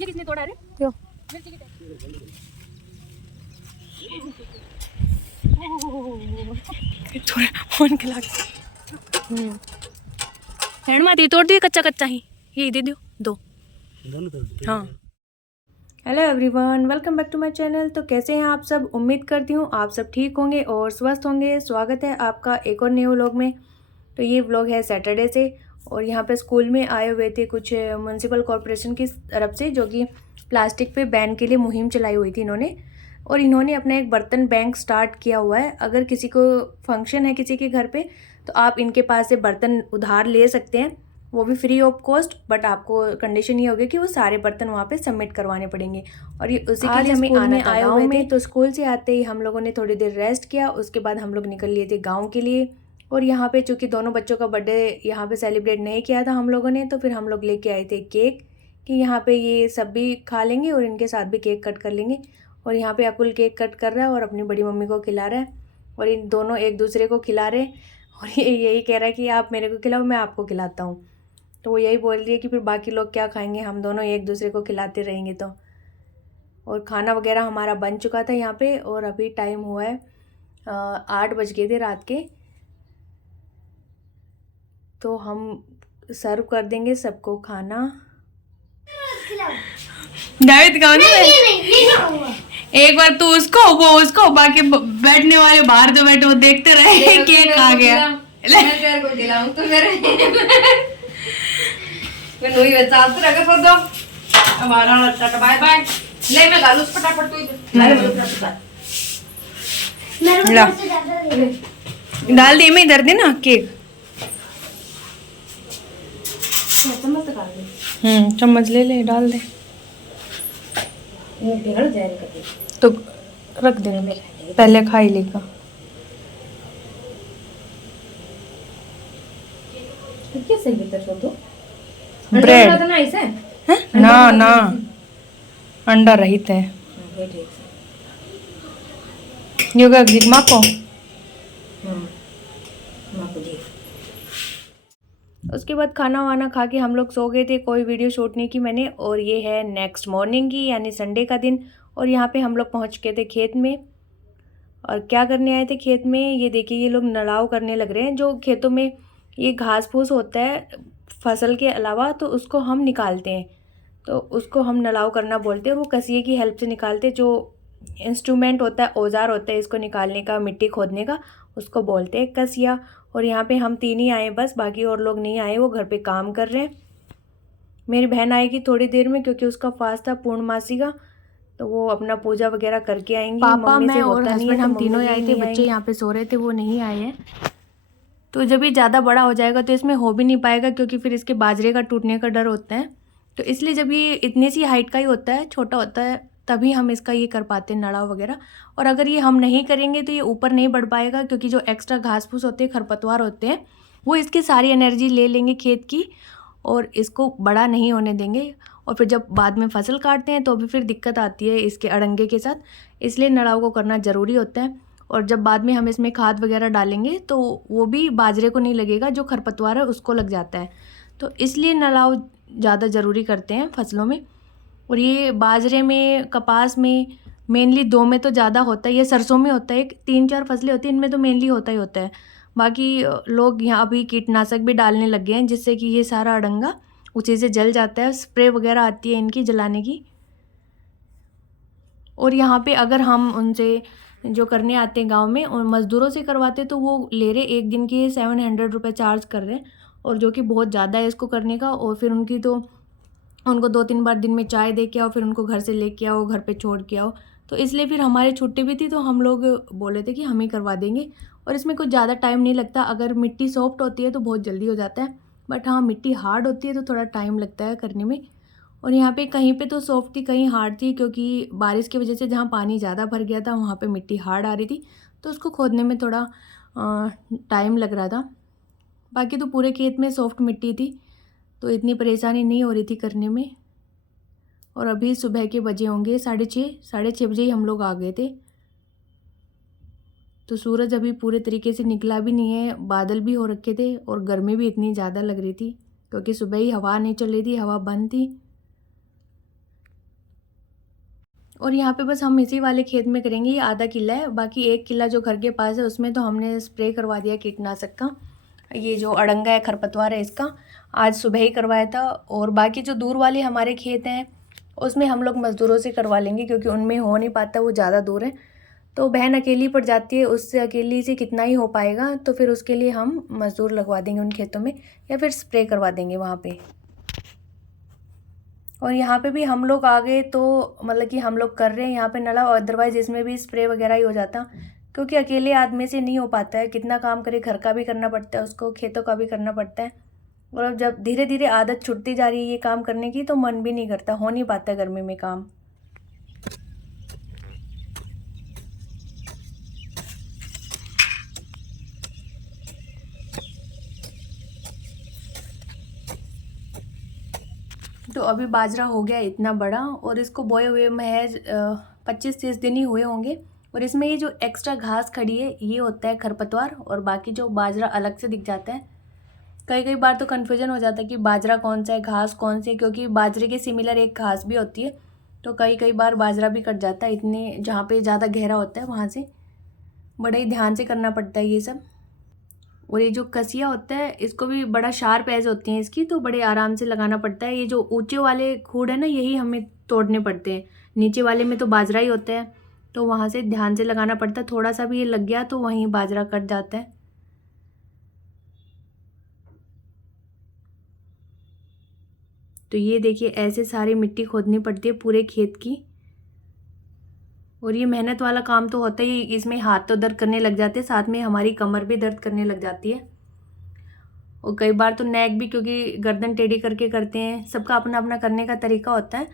ये किसने तोड़ा रे? क्यों? मिर्ची की तरह। थोड़ा फोन के लाग। हैंड माती तोड़ दिए कच्चा कच्चा ही ये दे दो दो। हाँ। Hello everyone, welcome back to my channel. तो कैसे हैं आप सब? उम्मीद करती हूँ आप सब ठीक होंगे और स्वस्थ होंगे। स्वागत है आपका एक और नए व्लॉग में। तो ये व्लॉग है सैटरडे से और यहाँ पे स्कूल में आए हुए थे कुछ म्यूनसिपल कॉरपोरेशन की तरफ से, जो कि प्लास्टिक पे बैन के लिए मुहिम चलाई हुई थी इन्होंने। और इन्होंने अपना एक बर्तन बैंक स्टार्ट किया हुआ है। अगर किसी को फंक्शन है किसी के घर पे तो आप इनके पास से बर्तन उधार ले सकते हैं, वो भी फ्री ऑफ कॉस्ट। बट आपको कंडीशन ये होगी कि वो सारे बर्तन वहाँ पे सबमिट करवाने पड़ेंगे। और ये उसी के लिए हमें आना था गाँव में। तो स्कूल से आते ही हम लोगों ने थोड़ी देर रेस्ट किया, उसके बाद हम लोग निकल लिए थे गाँव के लिए। और यहाँ पे चूँकि दोनों बच्चों का बर्थडे यहाँ पे सेलिब्रेट नहीं किया था हम लोगों ने, तो फिर हम लोग लेके आए थे केक कि यहाँ पे ये सब भी खा लेंगे और इनके साथ भी केक कट कर लेंगे। और यहाँ पे अकुल केक कट कर रहा है और अपनी बड़ी मम्मी को खिला रहा है और इन दोनों एक दूसरे को खिला रहे हैं। और ये यही कह रहा है कि आप मेरे को खिलाओ, मैं आपको खिलाता हूँ। तो वो यही बोल रही है कि फिर बाकी लोग क्या खाएंगे, हम दोनों एक दूसरे को खिलाते रहेंगे तो। और खाना वगैरह हमारा बन चुका था यहाँ पे और अभी टाइम हुआ है 8 बज गए थे रात के। तो हम सर्व कर देंगे सबको खाना। दाविद कौन है? एक बार तू उसको वो उसको, बाकी बैठने वाले बाहर जो बैठे वो देखते रहे केक खा गया। मैं तेरे को खिलाऊं तो मेरे मैं लोही बचा तो रखे पर दो हमारा लट्टा बाय बाय ले मैं गालू फटाफट तू इधर ला डाल दे, मैं इधर दे ना केक। चम्मच तो काट दे। चम्मच ले ले, डाल दे। ये बिगड़ जाएगा तो रख देना, मेरे पहले खा ही लेगा। क्या सही भीतर छोड़ दो ब्रेड ना ऐसे ना ना अंडा रहित है योगा माँ को। उसके बाद खाना वाना खा के हम लोग सो गए थे, कोई वीडियो शूट नहीं की मैंने। और ये है नेक्स्ट मॉर्निंग की यानी संडे का दिन। और यहाँ पे हम लोग पहुँच गए थे खेत में। और क्या करने आए थे खेत में, ये देखिए ये लोग नड़ाव करने लग रहे हैं। जो खेतों में ये घास फूस होता है फसल के अलावा, तो उसको हम निकालते हैं, तो उसको हम नड़ाव करना बोलते हैं। वो कसिए की हेल्प से निकालते हैं, जो इंस्ट्रूमेंट होता है, औजार होता है इसको निकालने का, मिट्टी खोदने का, उसको बोलते हैं कसिया। और यहाँ पे हम 3 ही आए बस, बाकी और लोग नहीं आए, वो घर पे काम कर रहे हैं। मेरी बहन आएगी थोड़ी देर में क्योंकि उसका फास्ट था पूर्णमासी का, तो वो अपना पूजा वगैरह करके आएंगी। पापा मैं और हस्बैंड हम तीनों आए थे, बच्चे यहाँ पे सो रहे थे, वो नहीं आए हैं। तो जब ये ज़्यादा बड़ा हो जाएगा तो इसमें हो भी नहीं पाएगा, क्योंकि फिर इसके बाजरे का टूटने का डर होता है। तो इसलिए जब ये इतनी सी हाइट का ही होता है, छोटा होता है, तभी हम इसका ये कर पाते हैं नड़ाव वगैरह। और अगर ये हम नहीं करेंगे तो ये ऊपर नहीं बढ़ पाएगा, क्योंकि जो एक्स्ट्रा घास फूस होते हैं, खरपतवार होते हैं, वो इसकी सारी एनर्जी ले लेंगे खेत की और इसको बड़ा नहीं होने देंगे। और फिर जब बाद में फसल काटते हैं तो भी फिर दिक्कत आती है इसके अड़ंगे के साथ, इसलिए नड़ाव को करना ज़रूरी होता है। और जब बाद में हम इसमें खाद वगैरह डालेंगे तो वो भी बाजरे को नहीं लगेगा, जो खरपतवार है उसको लग जाता है। तो इसलिए नड़ाव ज़्यादा ज़रूरी करते हैं फसलों में। और ये बाजरे में, कपास में, मेनली 2 में तो ज़्यादा होता है, ये सरसों में होता है। 3-4 फसलें होती हैं, इनमें तो मेनली होता ही होता है। बाकी लोग यहाँ अभी कीटनाशक भी डालने लग गए हैं, जिससे कि ये सारा अड़ंगा उसी से जल जाता है। स्प्रे वगैरह आती है इनकी जलाने की। और यहाँ पे अगर हम उनसे जो करने आते हैं गांव में और मज़दूरों से करवाते तो वो ले रहे एक दिन के 700 रुपये चार्ज कर रहे हैं, और जो कि बहुत ज़्यादा है इसको करने का। और फिर उनकी तो उनको 2-3 बार दिन में चाय दे के आओ, फिर उनको घर से लेके आओ, घर पे छोड़ के आओ। तो इसलिए फिर हमारी छुट्टी भी थी, तो हम लोग बोले थे कि हम ही करवा देंगे। और इसमें कुछ ज़्यादा टाइम नहीं लगता, अगर मिट्टी सॉफ्ट होती है तो बहुत जल्दी हो जाता है। बट हाँ, मिट्टी हार्ड होती है तो थोड़ा टाइम लगता है करने में। और यहाँ पे कहीं पे तो सॉफ्ट थी, कहीं हार्ड थी, क्योंकि बारिश की वजह से जहाँ पानी ज़्यादा भर गया था वहाँ पे मिट्टी हार्ड आ रही थी, तो उसको खोदने में थोड़ा टाइम लग रहा था। बाकी तो पूरे खेत में सॉफ्ट मिट्टी थी, तो इतनी परेशानी नहीं हो रही थी करने में। और अभी सुबह के बजे होंगे 6:30 बजे ही हम लोग आ गए थे। तो सूरज अभी पूरे तरीके से निकला भी नहीं है, बादल भी हो रखे थे और गर्मी भी इतनी ज़्यादा लग रही थी, क्योंकि सुबह ही हवा नहीं चल रही थी, हवा बंद थी। और यहाँ पे बस हम इसी वाले खेत में करेंगे, ये आधा किला है, बाकी 1 किला जो घर के पास है उसमें तो हमने स्प्रे करवा दिया कीटनाशक का। ये जो अड़ंगा है, खरपतवार है, इसका आज सुबह ही करवाया था। और बाकी जो दूर वाले हमारे खेत हैं उसमें हम लोग मज़दूरों से करवा लेंगे, क्योंकि उनमें हो नहीं पाता, वो ज़्यादा दूर है। तो बहन अकेली पड़ जाती है, उससे अकेली से कितना ही हो पाएगा, तो फिर उसके लिए हम मज़दूर लगवा देंगे उन खेतों में, या फिर स्प्रे करवा देंगे वहाँ पे। और यहाँ पे भी हम लोग आ गए तो मतलब कि हम लोग कर रहे हैं यहाँ पे नला, अदरवाइज़ इसमें भी स्प्रे वगैरह ही हो जाता, क्योंकि अकेले आदमी से नहीं हो पाता है, कितना काम करे, घर का भी करना पड़ता है उसको, खेतों का भी करना पड़ता है। और अब जब धीरे धीरे आदत छूटती जा रही है ये काम करने की, तो मन भी नहीं करता, हो नहीं पाता गर्मी में काम। तो अभी बाजरा हो गया इतना बड़ा, और इसको बोए हुए महज 25-30 दिन ही हुए होंगे। और इसमें ये जो एक्स्ट्रा घास खड़ी है ये होता है खरपतवार, और बाकी जो बाजरा अलग से दिख जाता है। कई कई बार तो कन्फ्यूजन हो जाता है कि बाजरा कौन सा है, घास कौन सी है, क्योंकि बाजरे के सिमिलर एक घास भी होती है, तो कई बार बाजरा भी कट जाता है, इतने जहाँ पे ज़्यादा गहरा होता है वहाँ से बड़ा ही ध्यान से करना पड़ता है ये सब। और ये जो कसिया होता है इसको भी बड़ा शार्प एज होती हैं इसकी, तो बड़े आराम से लगाना पड़ता है। ये जो ऊंचे वाले खूड़ है ना, यही हमें तोड़ने पड़ते हैं, नीचे वाले में तो बाजरा ही होता है, तो वहाँ से ध्यान से लगाना पड़ता है। थोड़ा सा भी ये लग गया तो वहीं बाजरा कट जाता है। तो ये देखिए ऐसे सारी मिट्टी खोदनी पड़ती है पूरे खेत की, और ये मेहनत वाला काम तो होता ही, इसमें हाथ तो दर्द करने लग जाते हैं, साथ में हमारी कमर भी दर्द करने लग जाती है, और कई बार तो नेक भी, क्योंकि गर्दन टेढ़ी करके करते हैं, सबका अपना अपना करने का तरीका होता है।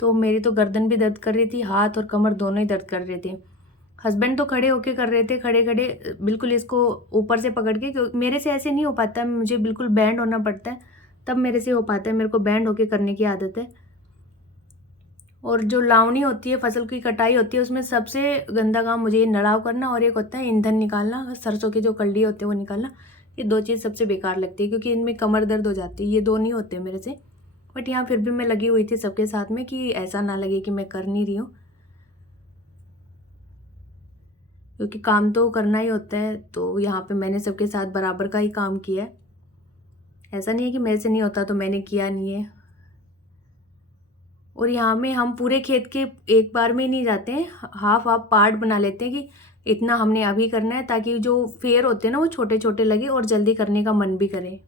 तो मेरी तो गर्दन भी दर्द कर रही थी, हाथ और कमर दोनों ही दर्द कर रहे थे। हस्बैंड तो खड़े होके कर रहे थे, खड़े खड़े बिल्कुल इसको ऊपर से पकड़ के, क्योंकि मेरे से ऐसे नहीं हो पाता, मुझे बिल्कुल बैंड होना पड़ता है, तब मेरे से हो पाता है, मेरे को बैंड होके करने की आदत है। और जो लावनी होती है, फसल की कटाई होती है, उसमें सबसे गंदा काम मुझे ये नड़ाव करना, और एक होता है ईंधन निकालना, सरसों के जो कल्डी होते हैं वो निकालना। ये 2 चीज़ सबसे बेकार लगती है, क्योंकि इनमें कमर दर्द हो जाती है, ये 2 नहीं होते मेरे से। बट यहाँ फिर भी मैं लगी हुई थी सबके साथ में, कि ऐसा ना लगे कि मैं कर नहीं रही हूँ, क्योंकि काम तो करना ही होता है। तो यहाँ पे मैंने सबके साथ बराबर का ही काम किया है, ऐसा नहीं है कि मेरे से नहीं होता तो मैंने किया नहीं है। और यहाँ में हम पूरे खेत के एक बार में नहीं जाते हैं, हाफ हाफ पार्ट बना लेते हैं कि इतना हमने अभी करना है, ताकि जो फेर होते हैं ना वो छोटे छोटे लगे और जल्दी करने का मन भी करे।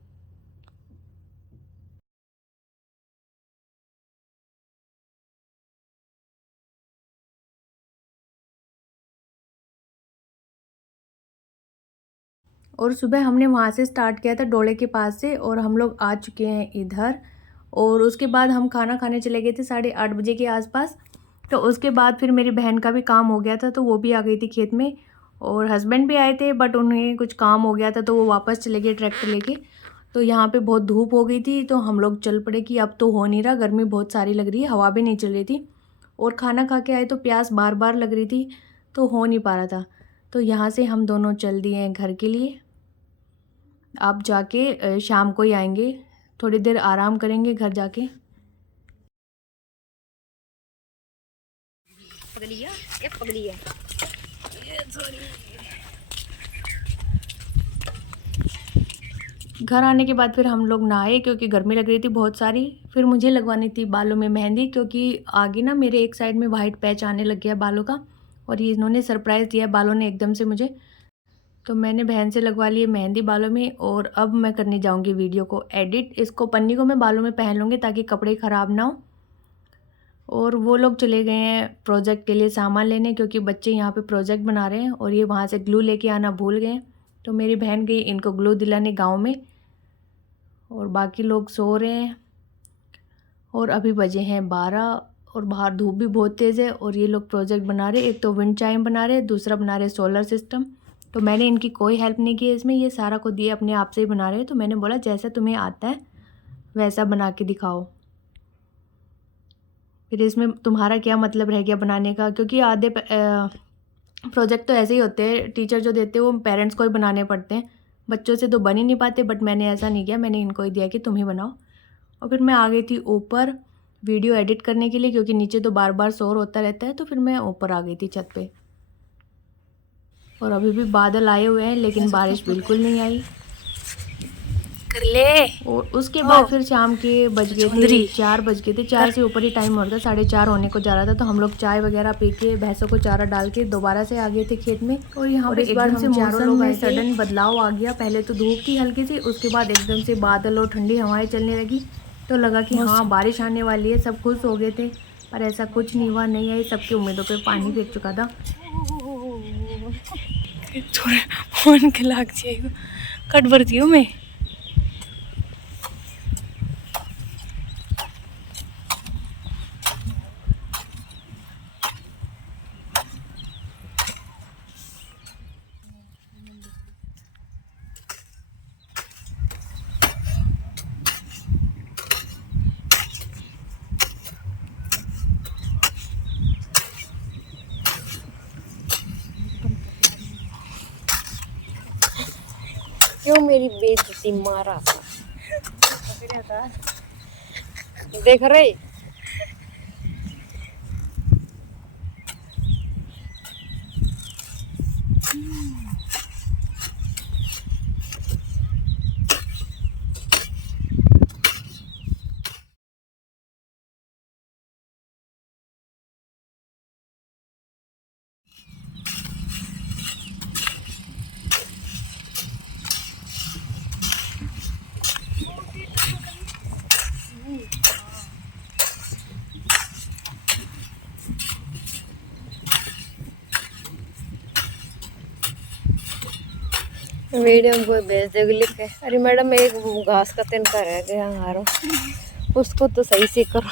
और सुबह हमने वहाँ से स्टार्ट किया था डोले के पास से, और हम लोग आ चुके हैं इधर। और उसके बाद हम खाना खाने चले गए थे 8:30 बजे के आसपास। तो उसके बाद फिर मेरी बहन का भी काम हो गया था, तो वो भी आ गई थी खेत में, और हस्बैंड भी आए थे, बट उन्हें कुछ काम हो गया था तो वो वापस चले गए ट्रैक्टर लेके। तो यहाँ पे बहुत धूप हो गई थी, तो हम लोग चल पड़े कि अब तो हो नहीं रहा, गर्मी बहुत सारी लग रही है, हवा भी नहीं चल रही थी, और खाना खा के आए तो प्यास बार बार लग रही थी, तो हो नहीं पा रहा था। तो यहाँ से हम दोनों चल दिए हैं घर के लिए। आप जाके शाम को ही आएंगे, थोड़ी देर आराम करेंगे घर जाके। घर आने के बाद फिर हम लोग नहाए, क्योंकि गर्मी लग रही थी बहुत सारी। फिर मुझे लगवानी थी बालों में मेहंदी, क्योंकि आगे ना मेरे एक साइड में वाइट पैच आने लग गया बालों का, और ये इन्होंने सरप्राइज़ दिया बालों ने एकदम से मुझे। तो मैंने बहन से लगवा ली मेहंदी बालों में, और अब मैं करने जाऊंगी वीडियो को एडिट। इसको पन्नी को मैं बालों में पहन लूँगी ताकि कपड़े ख़राब ना हो। और वो लोग चले गए हैं प्रोजेक्ट के लिए सामान लेने, क्योंकि बच्चे यहाँ पे प्रोजेक्ट बना रहे हैं, और ये वहाँ से ग्लू लेके आना भूल गए। तो मेरी बहन गई इनको ग्लू दिलाने गाँव में, और बाकी लोग सो रहे हैं। और अभी बजे हैं 12, और बाहर धूप भी बहुत तेज़ है, और ये लोग प्रोजेक्ट बना रहे, एक तो विंड चाइम बना रहे, दूसरा बना रहे सोलर सिस्टम। तो मैंने इनकी कोई हेल्प नहीं की इसमें, ये सारा को दिए अपने आप से ही बना रहे। तो मैंने बोला जैसा तुम्हें आता है वैसा बना के दिखाओ, फिर इसमें तुम्हारा क्या मतलब रह गया बनाने का, क्योंकि आधे प्रोजेक्ट तो ऐसे ही होते हैं, टीचर जो देते हैं वो पेरेंट्स को ही बनाने पड़ते हैं, बच्चों से तो बन ही नहीं पाते। बट मैंने ऐसा नहीं किया, मैंने इनको ही दिया कि तुम ही बनाओ। और फिर मैं आ गई थी ऊपर, वीडियो एडिट करने के लिए, क्योंकि नीचे तो बार बार शोर होता रहता है। तो फिर मैं ऊपर आ गई थी छत पे। और अभी भी बादल आए हुए हैं लेकिन बारिश बिल्कुल नहीं आई। कर ले। और उसके बाद फिर शाम के बज गए थे 4 बज गए थे। 4 से ऊपर ही टाइम हो रहा था, 4:30 होने को जा रहा था। तो हम लोग चाय वगैरह पी के भैंसों को चारा डाल के दोबारा से आ गए थे खेत में। और यहाँ पे एकदम से मौसम में सडन बदलाव आ गया। पहले तो धूप थी हल्की सी, उसके बाद एकदम से बादल और ठंडी हवाएं चलने लगी। तो लगा कि हाँ बारिश आने वाली है, सब खुश हो गए थे। पर ऐसा कुछ नहीं हुआ, नहीं आई। सबकी उम्मीदों पे पानी फेंक चुका था। थोड़ा फोन के लाग जाएगा, कट भरती हूँ मैं। क्यों मेरी बेइज्जती मारा था? देख रहे वीडियो में कोई भेज देगा लिख के, अरे मैडम एक घास का तिनका रह गया हमारा, उसको तो सही से करो।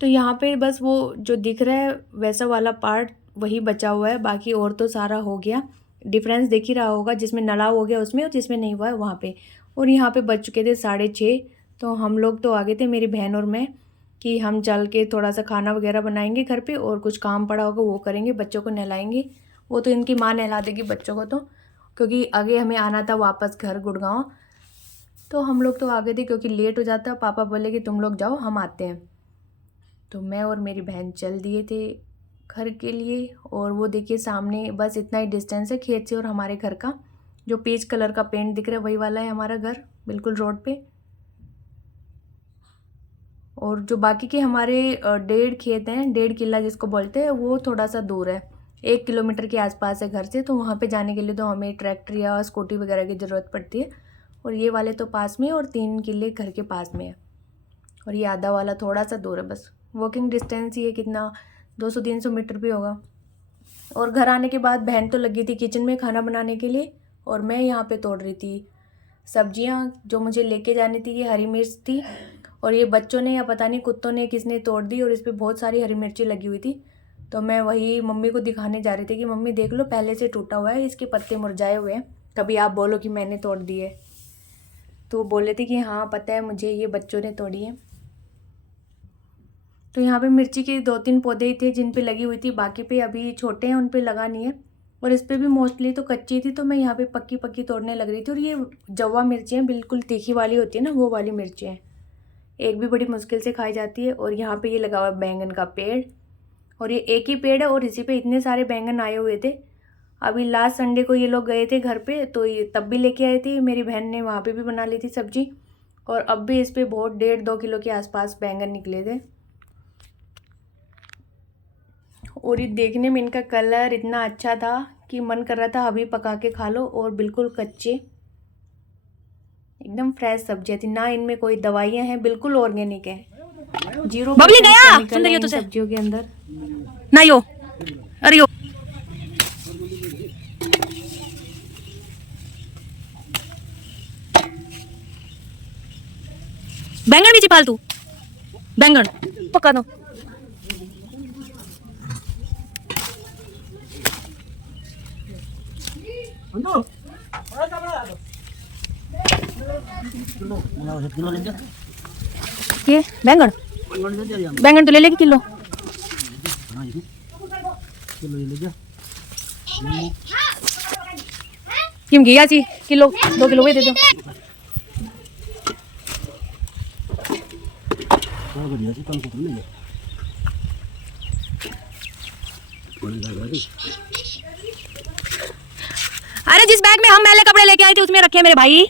तो यहाँ पे बस वो जो दिख रहा है वैसा वाला पार्ट वही बचा हुआ है, बाकी और तो सारा हो गया। डिफरेंस देख ही रहा होगा, जिसमें नलाव हो गया उसमें और जिसमें नहीं हुआ है वहाँ पे। और यहाँ पे बज चुके थे 6:30। तो हम लोग तो आ गए थे, मेरी बहन और मैं, कि हम चल के थोड़ा सा खाना वगैरह बनाएंगे घर पे और कुछ काम पड़ा होगा वो करेंगे, बच्चों को नहलाएंगे। वो तो इनकी माँ नहला देगी बच्चों को, तो क्योंकि आगे हमें आना था वापस घर गुड़गांव। तो हम लोग तो आ गए थे क्योंकि लेट हो जाता। पापा बोले कि तुम लोग जाओ हम आते हैं। तो मैं और मेरी बहन चल दिए थे घर के लिए। और वो देखिए सामने बस इतना ही डिस्टेंस है खेत से और हमारे घर का। जो पीच कलर का पेंट दिख रहा है वही वाला है हमारा घर, बिल्कुल रोड पे। और जो बाकी के हमारे 1.5 खेत हैं, 1.5 किला जिसको बोलते हैं, वो थोड़ा सा दूर है, 1 किलोमीटर के आसपास है घर से। तो वहाँ पे जाने के लिए तो हमें ट्रैक्टर या स्कूटी वगैरह की ज़रूरत पड़ती है। और ये वाले तो पास में, और 3 किले घर के पास में है। और ये आधा वाला थोड़ा सा दूर है, बस वॉकिंग डिस्टेंस ही है, कितना 200-300 मीटर भी होगा। और घर आने के बाद बहन तो लगी थी किचन में खाना बनाने के लिए, और मैं यहाँ पे तोड़ रही थी सब्जियाँ जो मुझे लेके जानी थी। ये हरी मिर्च थी, और ये बच्चों ने या पता नहीं कुत्तों ने किसने तोड़ दी, और इस पर बहुत सारी हरी मिर्ची लगी हुई थी। तो मैं वही मम्मी को दिखाने जा रही थी कि मम्मी देख लो पहले से टूटा हुआ है, इसके पत्ते मुरझाए हुए हैं, कभी आप बोलो कि मैंने तोड़ दिए। तो वो बोले थे कि हाँ पता है मुझे, ये बच्चों ने तोड़ी है। तो यहाँ पे मिर्ची के 2-3 पौधे ही थे जिन पे लगी हुई थी, बाकी पे अभी छोटे हैं, उन पे लगा नहीं है। और इस पे भी मोस्टली तो कच्ची थी, तो मैं यहाँ पे पक्की पक्की तोड़ने लग रही थी। और ये जवा मिर्ची हैं, बिल्कुल तीखी वाली होती है ना, वो वाली मिर्ची हैं, एक भी बड़ी मुश्किल से खाई जाती है। और यहाँ पे ये लगा हुआ है बैंगन का पेड़, और ये एक ही पेड़ है और इसी पे इतने सारे बैंगन आए हुए थे। अभी लास्ट संडे को ये लोग गए थे घर पे, तो ये तब भी लेके आए थे, मेरी बहन ने वहाँ पे भी बना ली थी सब्जी। और अब भी इस पे बहुत 1.5-2 किलो के आसपास बैंगन निकले थे। और ये देखने में इनका कलर इतना अच्छा था कि मन कर रहा था अभी पका के खा लो। और बिल्कुल कच्चे, एकदम फ्रेश सब्जियां थी, ना इनमें कोई दवाइयां हैं, बिल्कुल ऑर्गेनिक है, 0% केमिकल है इन सब्जियों के अंदर। ना यो अरे यो बैंगन भी फालतू बैंगन पका दो। ये बैंगन तो ले लेगी किलो। किम गया जी किलो 2 किलो वे दे दो। अरे जिस बैग में हम मैले कपड़े लेके आए थे उसमें रखे मेरे भाई।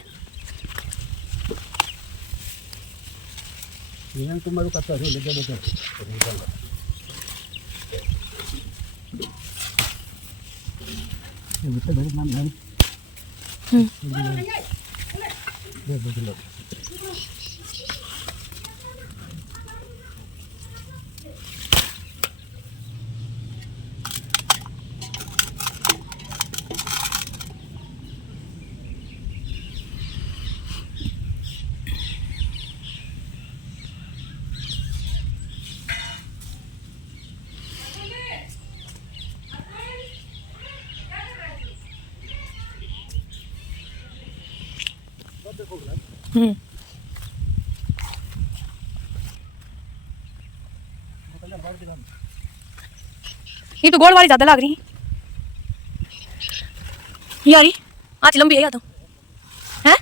ये तो गोल वाली ज्यादा लग रही है यारी, आज लंबी है या तो है।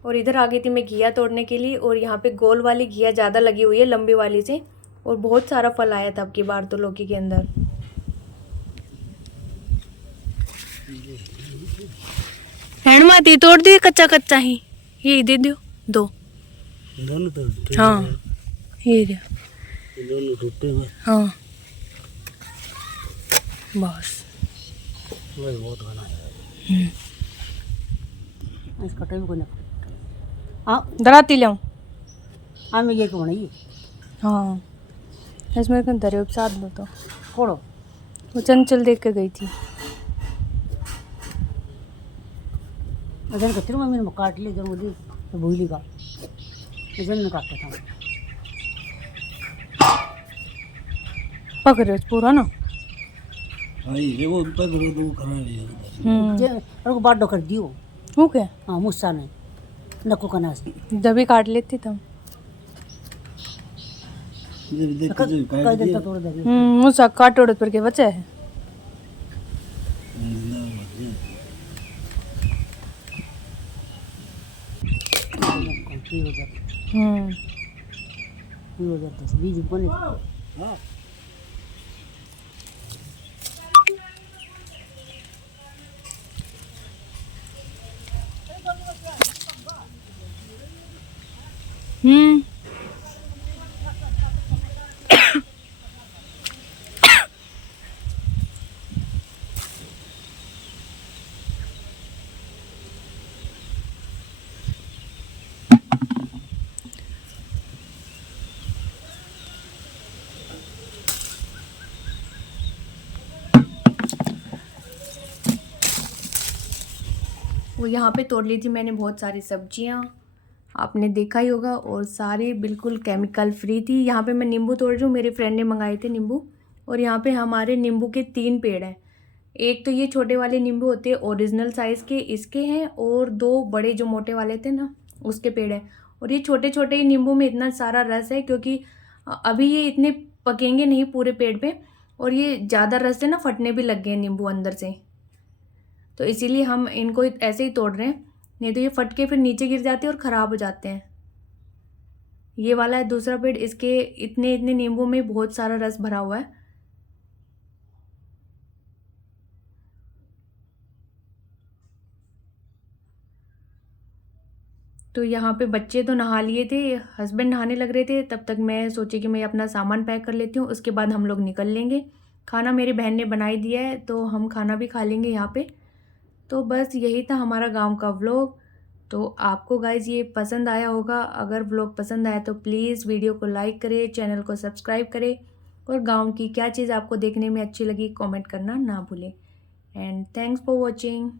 और इधर आ गई थी मैं घिया तोड़ने के लिए, और यहाँ पे गोल वाली घिया ज़्यादा लगी हुई है लंबी वाली से, और बहुत सारा फल आया था अब की बार तो लौकी के अंदर। हैंड माती तोड़ दी कच्चा कच्चा ही, ये दे दो दो दोनों तो हाँ ये दे दोनों टूटे हुए हाँ बस। वही बहुत बना है इस कटे में कोई ना हाँ दराती लाऊं हाँ मैं ये तो बनाइए हाँ इसमें कौन धरे साथ लो तो फोड़ो वो चंचल देख के गई थी। इधर कचरे में मैंने काट ली जब मुझे तो भूली का इधर में काटता था पकड़े पूरा ना ये वो ऊपर दो करा लिया जे और को बाडो कर दियो हो क्या हाँ मुस्सा ने नको कना से दबी काट लेती तुम कर देता तोड़ दे मुझसे काट उड़त पर के बचा है। हो जाता बीज बने हाँ वो यहाँ पे तोड़ ली थी मैंने बहुत सारी सब्जियाँ, आपने देखा ही होगा, और सारी बिल्कुल केमिकल फ्री थी। यहाँ पे मैं नींबू तोड़ रही हूँ, मेरे फ्रेंड ने मंगाए थे नींबू, और यहाँ पे हमारे नींबू के 3 पेड़ हैं। एक तो ये छोटे वाले नींबू होते हैं ओरिजिनल साइज़ के, इसके हैं, और 2 बड़े जो मोटे वाले थे ना उसके पेड़ हैं। और ये छोटे छोटे ही नींबू में इतना सारा रस है क्योंकि अभी ये इतने पकेंगे नहीं पूरे पेड़ पे, और ये ज़्यादा रस से ना फटने भी लग गए निम्बू अंदर से, तो इसीलिए हम इनको ऐसे ही तोड़ रहे हैं, नहीं तो ये फट के फिर नीचे गिर जाते हैं और ख़राब हो जाते हैं। ये वाला है दूसरा पेड़, इसके इतने इतने नींबू में बहुत सारा रस भरा हुआ है। तो यहाँ पे बच्चे तो नहा लिए थे, हस्बैंड नहाने लग रहे थे, तब तक मैं सोची कि मैं अपना सामान पैक कर लेती हूँ, उसके बाद हम लोग निकल लेंगे। खाना मेरी बहन ने बनाई दिया है तो हम खाना भी खा लेंगे यहाँ पे। तो बस यही था हमारा गांव का व्लॉग। तो आपको गाइज़ ये पसंद आया होगा, अगर व्लॉग पसंद आया तो प्लीज़ वीडियो को लाइक करें, चैनल को सब्सक्राइब करें, और गांव की क्या चीज़ आपको देखने में अच्छी लगी कमेंट करना ना भूलें। And thanks for watching.